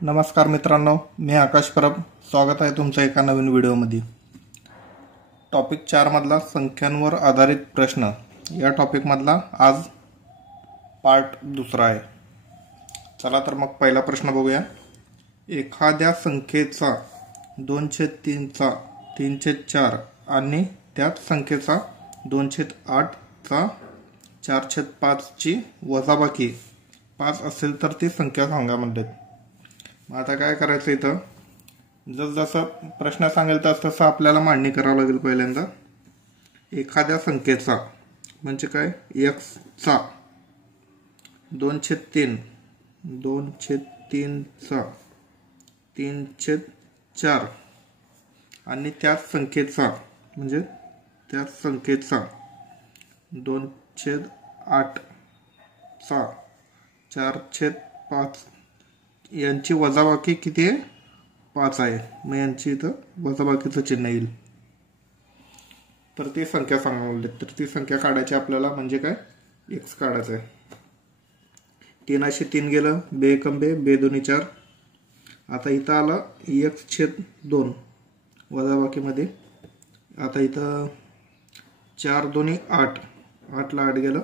नमस्कार मित्रांनो, मी आकाश परब. स्वागत आहे तुमचं एका नवीन व्हिडिओमध्ये. टॉपिक 4 मधला संख्यांवर आधारित प्रश्न या टॉपिकमधला आज पार्ट दुसरा आहे. चला तर मग पहिला प्रश्न बघूया. एखाद्या संख्येचा 2/3चा 3/4 आणि त्याच संख्येचा 2/8चा 4/5 ची वजाबाकी 5 असेल तर ती संख्या सांगा म्हणतात. मग आता काय करायचं, इथं जसं प्रश्न सांगेल तसं आपल्याला मांडणी करावं लागेल. पहिल्यांदा एखाद्या संख्येचा म्हणजे काय, एक्सचा 2/3 2/3चा 3/4 आणि त्याच संख्येचा म्हणजे त्याच संख्येचा 2/8चा 4/5 यांची वजाबाकी किती आहे, 5 आहे. मग यांची इथं वजाबाकीचं चिन्ह येईल. तर ती संख्या सांगा. तर ती संख्या काढायची आपल्याला, म्हणजे काय, एक्स काढायचं आहे. 3 गेलं, बे एकम बे, बे दोन्ही 4. आता इथं आलं x/2 वजाबाकीमध्ये. आता इथं 4 दोन्ही 8, 8ला 8 गेलं.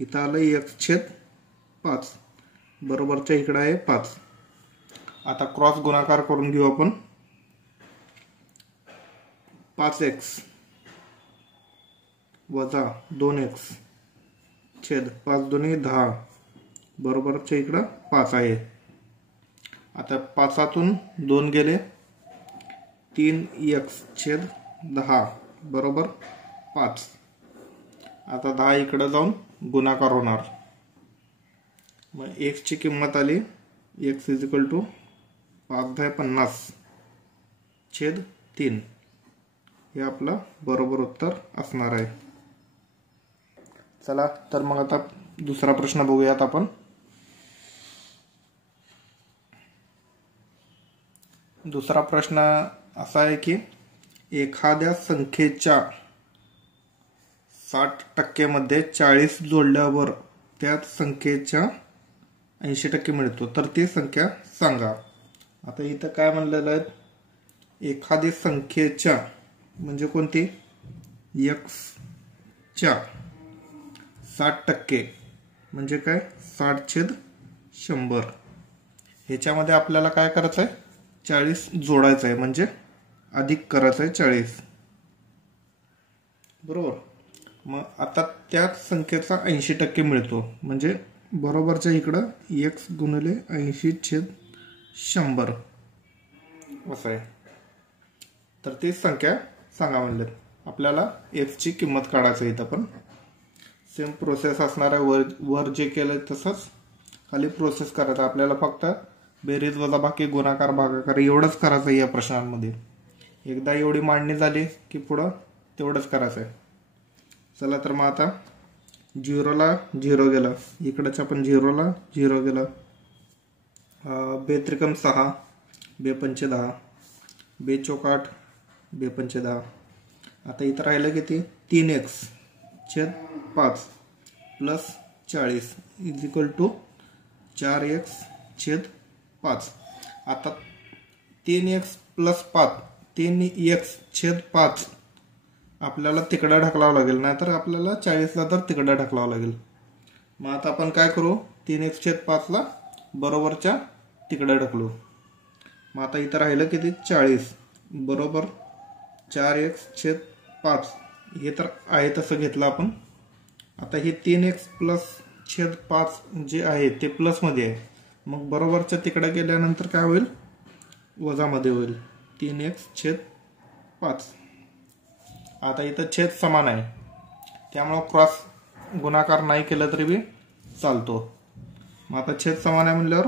इथं आलं x/5 बरोबरच्या इकडं आहे 5. आता क्रॉस गुणाकार करून घेऊ आपण. 5x वजा 2x छेद 5 दोन्ही 10 बरोबरच्या इकडं 5 आहे. आता 5तून 2 गेले, 3x/10 बरोबर 5. आता 10 इकडं जाऊन गुणाकार होणार. मग x ची किंमत आली, x = 5×10 छेद 3. हे आपलं बरोबर उत्तर असणार आहे. चला तर मग आता दुसरा प्रश्न बघूयात आपण. दुसरा प्रश्न असा आहे की एखाद्या संख्येच्या 60% मध्ये 40 जोडल्यावर त्याच संख्येच्या 80% मिळतो, तर ती संख्या सांगा. आता इथं काय म्हणलेलं आहे, एखादी संख्येच्या म्हणजे कोणती, एक्सच्या 60% म्हणजे काय, 60/100. ह्याच्यामध्ये आपल्याला काय करायचं आहे, 40 जोडायचं आहे, म्हणजे अधिक करायचं आहे 40 बरोबर. मग आता त्याच संख्येचा 80% मिळतो, म्हणजे बरोबरच्या इकडं x गुणिले 80/100 असं आहे. तर ती संख्या सांगा म्हणले. आपल्याला x ची किंमत काढायची आहे. इथं पण सेम प्रोसेस असणार आहे. वर जे केलं तसंच खाली प्रोसेस करायचं. आपल्याला फक्त बेरीज वजाबाकी गुणाकार भागाकार एवढंच करायचं आहे या प्रश्नांमध्ये. एकदा एवढी मांडणी झाली की पुढं तेवढंच करायचं आहे. चला तर मग आता 0ला 0 गेलं, इकडच्या पण 0ला 0 गेलं. बे त्रिकम 6, बे पंचे 10, बे चौक 8, बे पंचे 10. आता इथं राहिलं किती, 3x/5 प्लस 40 = 4x/5. आता 3x + 5 3x/5 आपल्याला तिकडं ढकलावं लागेल, नाहीतर आपल्याला 40ला तर तिकडं ढकलावं लागेल. मग आता आपण काय करू, 3x/5ला बरोबरच्या तिकडं ढकलू. मग आता इथं राहिलं किती, 40 बरोबर 4x/5. हे तर आहे तसं घेतलं आपण. आता हे 3x + 5 जे आहे ते प्लसमध्ये आहे. मग बरोबरच्या तिकडं गेल्यानंतर काय होईल, वजामध्ये होईल, 3x/5. आता इथं छेद समान आहे, त्यामुळं क्रॉस गुणाकार नाही केलं तरी बी चालतो. मग आता छेद समान आहे म्हणल्यावर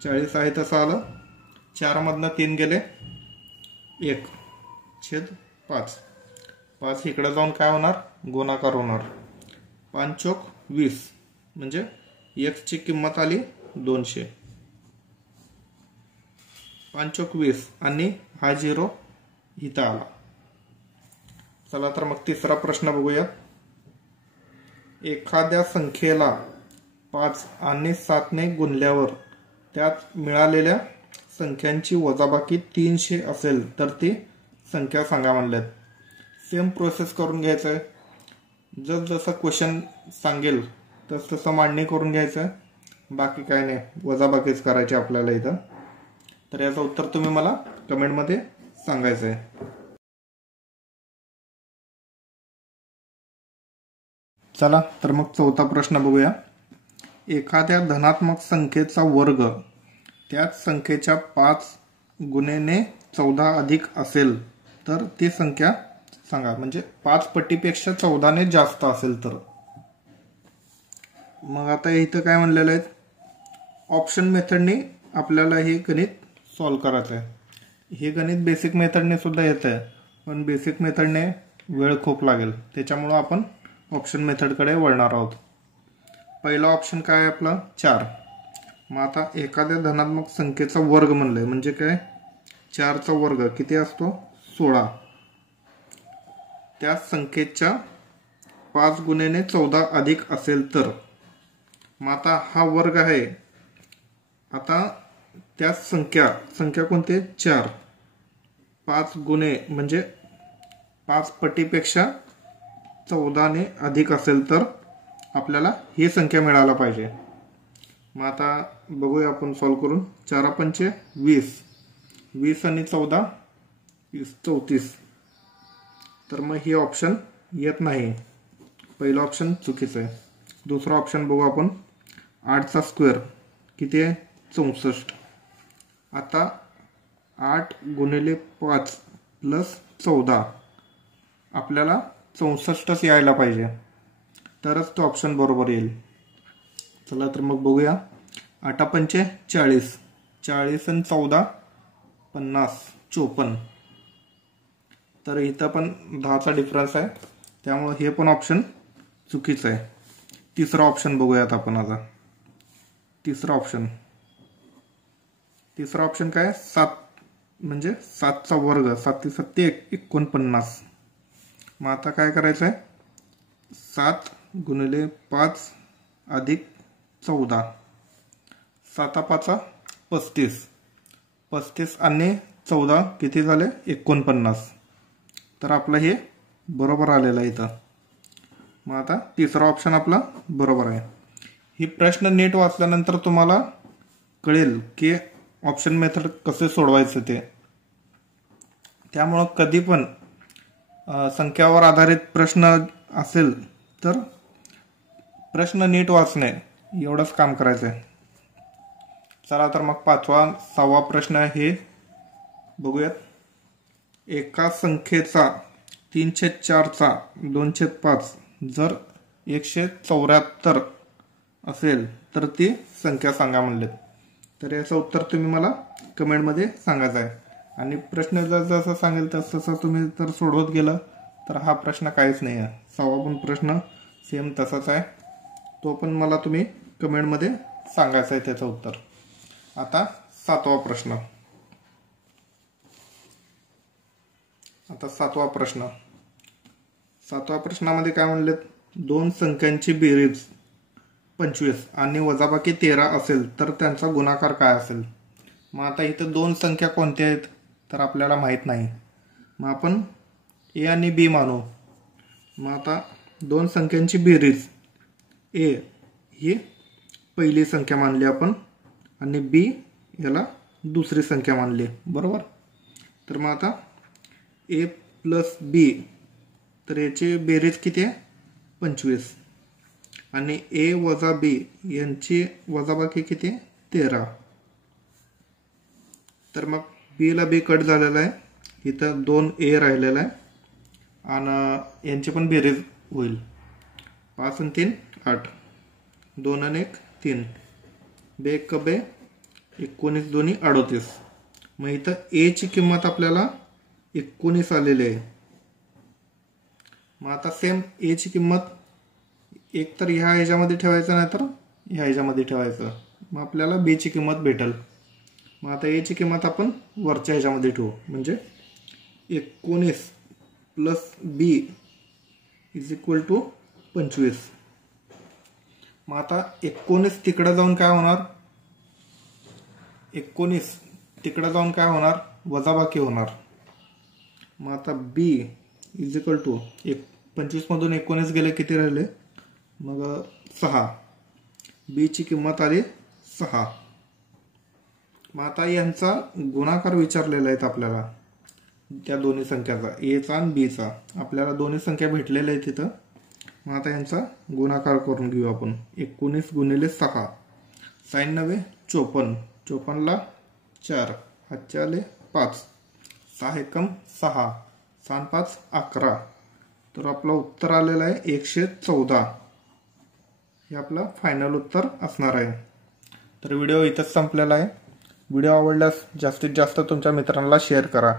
40 आहे तसं आलं. 4 मधनं 3 गेले, 1/5. 5 इकडे जाऊन काय होणार, गुणाकार होणार. 5 चौक 20 म्हणजे x ची किंमत आली 200. 5 चौक 20 आणि हा 0 इथं आला. चला तर मग तिसरा प्रश्न बघूया. एखाद्या संख्येला 5 आणि 7 ने गुणल्यावर त्यात मिळालेल्या संख्यांची वजाबाकी 300 असेल तर ती संख्या सांगा म्हणल्यात. सेम प्रोसेस करून घ्यायचं आहे. जसं क्वेश्चन सांगेल तसं मांडणी करून घ्यायचं. बाकी काय नाही, वजाबाकीच करायची आपल्याला इथं. तर याचं उत्तर तुम्ही मला कमेंटमध्ये सांगायचं आहे. चला तर मग चौथा प्रश्न बघूया. एखाद्या धनात्मक संख्येचा वर्ग त्याच संख्येच्या 5 गुणेने 14 अधिक असेल तर ती संख्या सांगा. म्हणजे 5 पटीपेक्षा 14ने जास्त असेल तर. मग आता इथं काय म्हणलेलं आहे, ऑप्शन मेथडने आपल्याला हे गणित सॉल्व करायचं आहे. हे गणित बेसिक मेथडने सुद्धा येतं आहे, पण बेसिक मेथडने वेळ खूप लागेल, त्याच्यामुळं आपण ऑप्शन मेथडकडे वळणार आहोत. पहिला ऑप्शन काय आहे आपला 4. मग आता एखाद्या धनात्मक संख्येचा वर्ग म्हणलंय म्हणजे काय, 4चा वर्ग किती असतो 16. त्या संख्येच्या 5 गुणेने 14 अधिक असेल तर. मग आता हा वर्ग आहे. आता त्या संख्या कोणते 4, 5 गुणे म्हणजे 5 पटीपेक्षा 14ने अधिक असेल तर आपल्याला ही संख्या मिळायला पाहिजे. मग आता बघूया आपण सॉल्व करून. 4 पंचे 20, 20 आणि 14 34. तर मग ही ऑप्शन येत नाही. पहिलं ऑप्शन चुकीचं आहे. दुसरा ऑप्शन बघू आपण. 8चा स्क्वेअर किती आहे 64. आता 8 गुणिले 5 प्लस 14 आपल्याला 64च यायला पाहिजे, तरच तो ऑप्शन बरोबर येईल. चला तर मग बघूया. 8 पंचे 40, 40 आणि 14 50, 54. तर इथं पण 10चा डिफरन्स आहे, त्यामुळे हे पण ऑप्शन चुकीचं आहे. तिसरा ऑप्शन बघूयात आपण आता. तिसरा ऑप्शन काय 7 म्हणजे 7चा वर्ग, 7 7 49. मग आता काय करायचं आहे, 7 गुणिले 5 अधिक 14, 7 5 35, 35 आणि 14 किती झाले 49. तर आपलं हे बरोबर आलेलं आहे इथं. मग आता तिसरा ऑप्शन आपला बरोबर आहे. ही प्रश्न नीट वाचल्यानंतर तुम्हाला कळेल की ऑप्शन मेथड कसे सोडवायचं ते. त्यामुळं कधी पण संख्यावर आधारित प्रश्न असेल तर प्रश्न नीट वाचणे एवढंच काम करायचं आहे. चला तर मग 5वा 6वा प्रश्न हे बघूयात. एका संख्येचा 3/4चा 2/5 जर 174 असेल तर ती संख्या सांगा म्हणलेत. तर याचं उत्तर तुम्ही मला कमेंटमध्ये सांगायचं आहे. आणि प्रश्न जसं सांगेल तसं तुम्ही जर सोडवत गेलं तर हा प्रश्न काहीच नाही आहे. 6वा पण प्रश्न सेम तसाच आहे, तो पण मला तुम्ही कमेंटमध्ये सांगायचं आहे त्याचं उत्तर. आता 7वा प्रश्न. आता 7वा प्रश्नामध्ये काय म्हणलेत, 2 संख्यांची बेरीज 25 आणि वजाबाकी 13 असेल तर त्यांचा गुणाकार काय असेल. मग आता इथं 2 संख्या कोणत्या आहेत तर आपल्याला माहीत नाही. मग आपण ए आणि बी मानू. मग आता 2 संख्यांची बेरीज, ए ही पहिली संख्या मानली आपण आणि बी याला दुसरी संख्या मानली, बरोबर. तर मग आता ए प्लस बी, तर याची बेरीज किती आहे 25 आणि ए वजा बी यांची वजाबाकी किती 13. तर मग बी ला बी कट झालेला आहे, इथं 2 ए राहिलेला आहे आणि यांची पण बेरीज होईल. 5 आणि 3 8, 2 आणि 1 3, 2 1 2 19 2 38. मग इथं ए ची किंमत आपल्याला 19 आलेली आहे. मग आता सेम ए ची किंमत एक तर ह्या ह्याच्यामध्ये ठेवायचं नाही तर ह्या ह्याच्यामध्ये ठेवायचं. मग आपल्याला बी ची किंमत भेटेल. मग आता ए ची किंमत आपण वरच्या ह्याच्यामध्ये ठेवू, म्हणजे 19 plus B is equal to 25. मग आता 19 तिकडे जाऊन काय होणार 19 तिकडे जाऊन काय होणार, वजाबाकी होणार. मग आता बी इज इक्वल टू 25 मधून 19 गेले किती राहिले, मग 6. बी ची किंमत आली 6. मग आता यांचा गुणाकार विचारलेला आहे आपल्याला, त्या दोन्ही संख्याचा, ए चा आणि बी चा. आपल्याला दोन्ही संख्या भेटलेल्या आहेत तिथं. मग आता यांचा गुणाकार करून घेऊ आपण. 19 गुणिले 6, 6 9 54, 54ला 4, हातचे आले 5, 6 एकम 6, 6 5 11. तर आपलं उत्तर आलेलं आहे 114. हे आपलं फायनल उत्तर असणार आहे. तर व्हिडिओ इथंच संपलेला आहे. व्हिडिओ आवडल्यास जास्तीत जास्त तुमच्या मित्रांना शेअर करा.